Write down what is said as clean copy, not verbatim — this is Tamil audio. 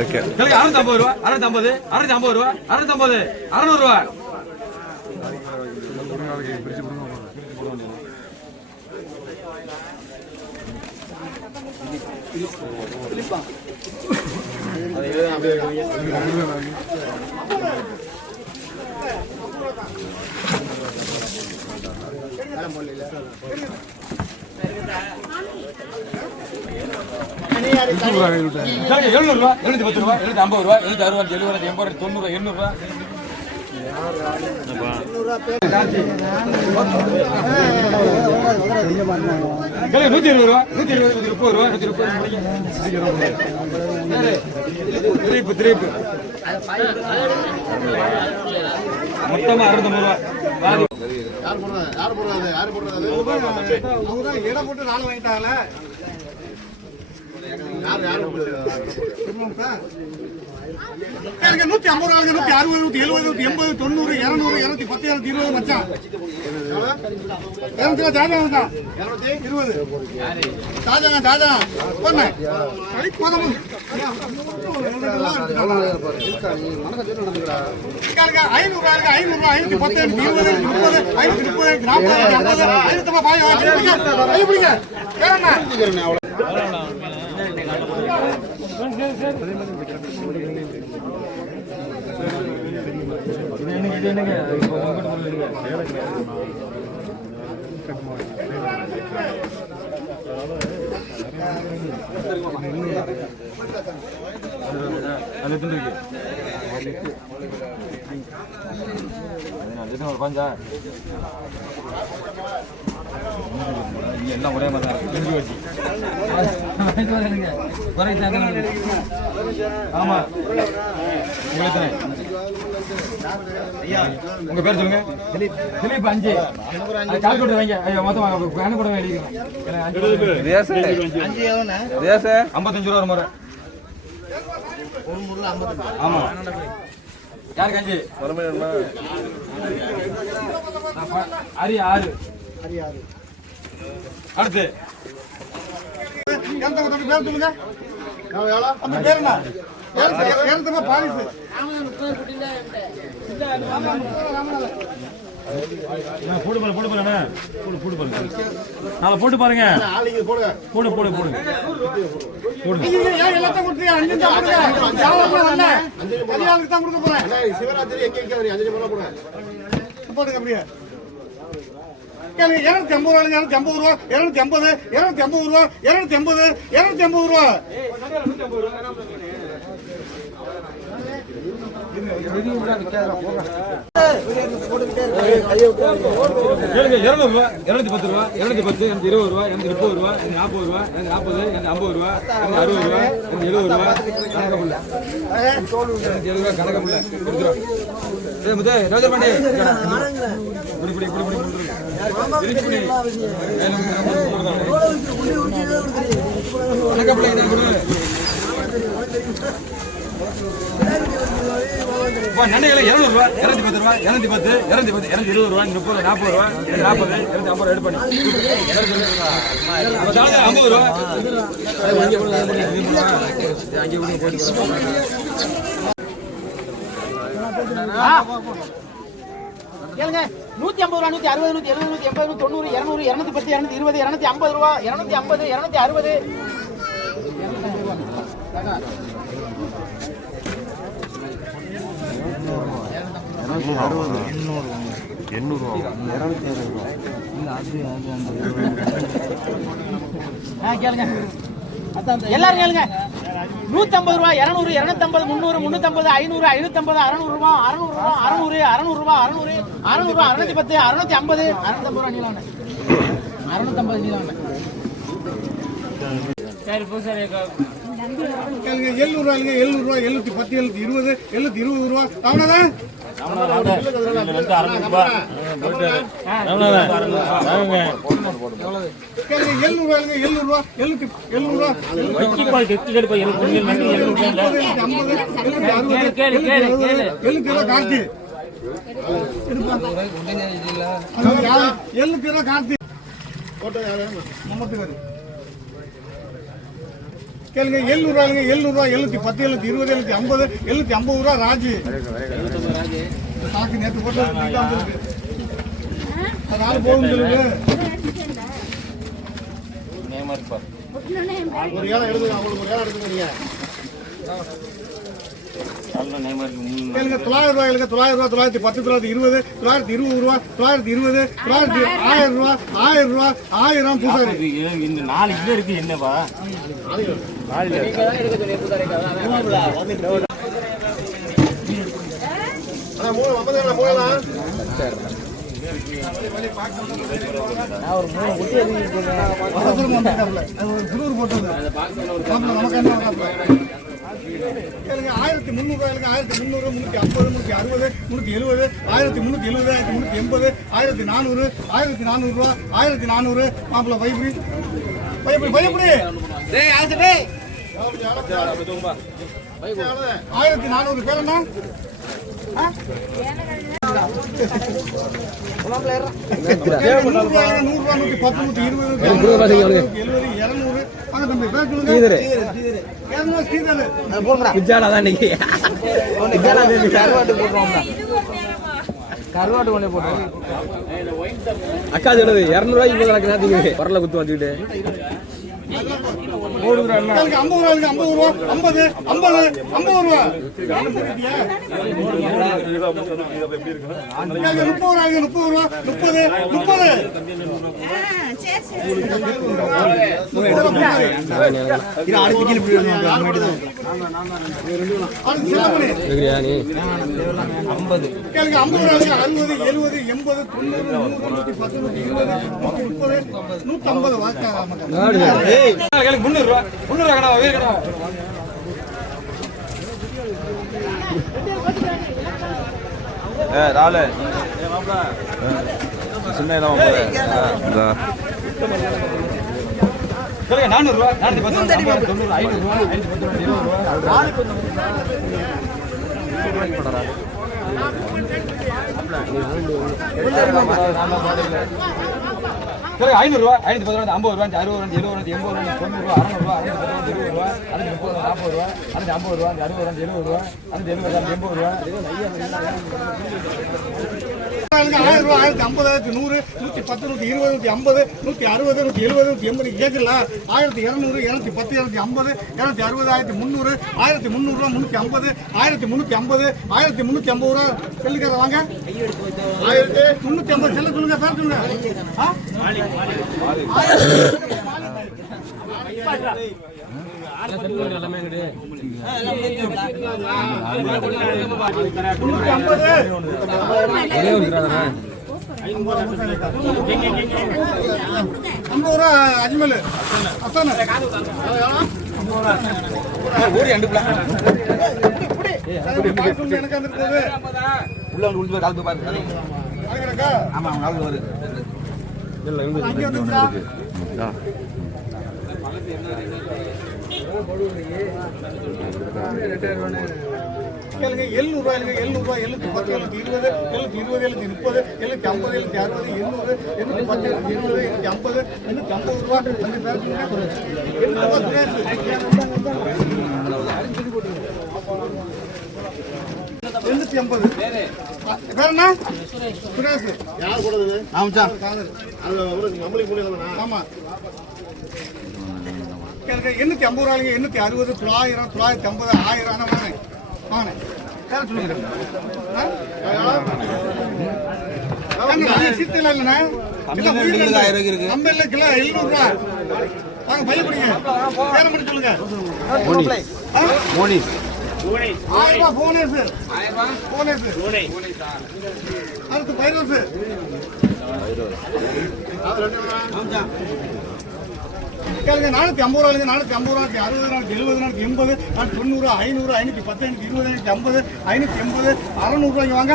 ஓகே 650 ரூபா 650 650 ரூபா 650 600 ரூபா ரூபா 710 ரூபா 750 ரூபா 760 ரூபா 70 80 90 800 ரூபா கிலோ 120 ரூபா 120 ரூபா 130 ரூபா மொத்தமா 650 ரூபா யார் போடுறது இடம் போட்டு நாலு வாங்கிட்டாங்கல்ல யார் 150 ரூபா 160 170 180 90 200 210 220 மச்சான் தாஜா பொண்ணு எல்லாம் ஒரே மாதிரி ஆமா உங்க பேர் சொல்லுங்க திலீப் 5 கால்குலேட்டர் வைங்க மொத்தம் பேன் கூட எழுதிக்கிறேன் 55 ரூபா ஒரு முறை ஆமா யாருக்கு 5 6 அடுத்து போட்டு பாருங்க போடு சிவராத்திரி எங்க 250 ரூபா 250 ரூபா 250 ரூபா 250 ரூபா நண்டைகளை 200 ரூபா 210 ரூபா 210 210 220 ரூபா 30 40 ரூபா 40 250 எடுத்து பண்ணி 50 ரூபா கேளுங்க 150 ரூபா 160 170 180 180 90 210 220 250 ரூபா 250 260 கேளுங்க எல்லாரும் கேளுங்க 150 ரூபா 200 250 300 350 500 550 600 ரூபா 600 ரூபா 600 ரூபா 600 ரூபா 610 650 650 ரூபா நீலாம் 650 நீலாம் சரி போ சார் 700 ரூபா 700 ரூபா 710 720 720 ரூபா அவனதான் 700 கார்த்தி கேளுங்க 700 ரூபாய்ங்க 700 710 720 750 750 ரூபா ராஜு சாக்கு நேற்று போட்டு அது போகும் சொல்லுங்க ஒரு ஏழை எடுத்துங்க அவங்களுக்கு ஒரு ஏழை எடுத்துக்கிறீங்க கேளுங்க 900 ரூபாய்க்கு 900 ரூபா 910 920 920 ரூபா 920 1000 ரூபா 1000 ரூபா 1000 பூசாரி இந்த 4 கிலோ இருக்கு என்னப்பா கேளுங்க 1300 ரூபாய்க்கு 1300 350 360 370 1370 1480 1400 ரூபா 1400 மாப்பிள்ள பைப்ரி பைப்ரி டேய் ஆச்சு டேய் 1400 பேர் என்ன கருவாட்டு கொண்டே போட்டோம் அக்கா சொல்லுது 200 ரூபாய்க்கு நடக்குது வரல குத்து வந்துக்கிட்டு 50 ரூபாய்க்கு 50 ரூபா 50 50 50 ரூபா 30 ரூபா 300 கடை வீர கடை ராலு சின்ன இடம் 400 ரூபா 410 500 ரூபா 510 500 ரூபா 510 ரூபா 50 ரூபா 60 ரூபா 70 ரூபா 80 ரூபா 90 ரூபா 600 ரூபா 20 ரூபா 30 ரூபா 40 ரூபா 50 ரூபா 60 ரூபா 70 ரூபா 80 ரூபா 1000 ரூபா 1050 100 110 120 150 160 170 180 கேட்கல 1200 210 250 260 1300 1300 ரூபா 350 1350 1350 ரூபா செல்லுக்கார வாங்க 1350 செல்ல சொல்லுங்க பேர் சொல்லுங்க அஜ்மல் அசன் எனக்கு அந்த உள்ள உள்ள கால் பாருங்க ஆமா கால் வருது அங்கே வந்துச்சா கேளுங்க 700 ரூபாய்ங்க 700 ரூபாய் 710 720 730 750 760 810 820 ரூபா அந்த பேர் சொல்லுங்க 850 வேற என்ன சுரேஷ் யார் போடுறது ஆமாச்சா அது அவருக்கு நம்மளுக்கு முடியல ஆமா கேளுங்க 850 ரூபாய்ங்க 860 900 950 1000 ஆனா வாங்க வாங்க யார் சொல்லுங்க சித்தல இல்லனா கம்பெனில கிலோ 700 ரூபாய் வாங்க பைய குடிங்க பேர மட்டும் சொல்லுங்க மோனிஸ் 1000 ரூபாய் போனஸ் 1000 ரூபாய் போனஸ் அடுத்து பைரோஸ் கேளுங்க 450 ரூபாய்ங்க 450 ரூபாய்க்கு 60 70 80 90 500 510 520 550 580 600 ரூபாய்க்கு வாங்க